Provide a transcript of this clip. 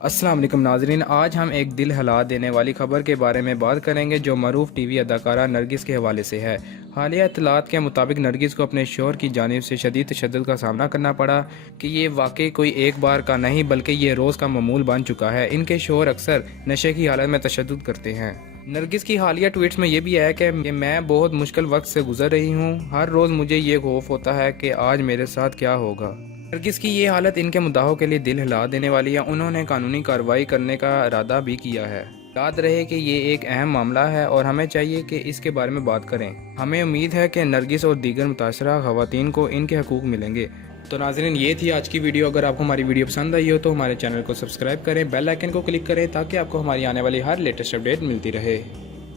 السلام علیکم ناظرین، آج ہم ایک دل ہلا دینے والی خبر کے بارے میں بات کریں گے جو معروف ٹی وی اداکارہ نرگس کے حوالے سے ہے۔ حالیہ اطلاعات کے مطابق نرگس کو اپنے شوہر کی جانب سے شدید تشدد کا سامنا کرنا پڑا کہ یہ واقعی کوئی ایک بار کا نہیں بلکہ یہ روز کا معمول بن چکا ہے۔ ان کے شوہر اکثر نشے کی حالت میں تشدد کرتے ہیں۔ نرگس کی حالیہ ٹویٹس میں یہ بھی ہے کہ میں بہت مشکل وقت سے گزر رہی ہوں، ہر روز مجھے یہ خوف ہوتا ہے کہ آج میرے ساتھ کیا ہوگا۔ نرگس کی یہ حالت ان کے مداحوں کے لیے دل ہلا دینے والی ہے۔ انہوں نے قانونی کارروائی کرنے کا ارادہ بھی کیا ہے۔ یاد رہے کہ یہ ایک اہم معاملہ ہے اور ہمیں چاہیے کہ اس کے بارے میں بات کریں۔ ہمیں امید ہے کہ نرگس اور دیگر متاثرہ خواتین کو ان کے حقوق ملیں گے۔ تو ناظرین، یہ تھی آج کی ویڈیو۔ اگر آپ کو ہماری ویڈیو پسند آئی ہو تو ہمارے چینل کو سبسکرائب کریں، بیل آئیکن کو کلک کریں تاکہ آپ کو ہماری آنے والی ہر لیٹسٹ اپڈیٹ ملتی رہے۔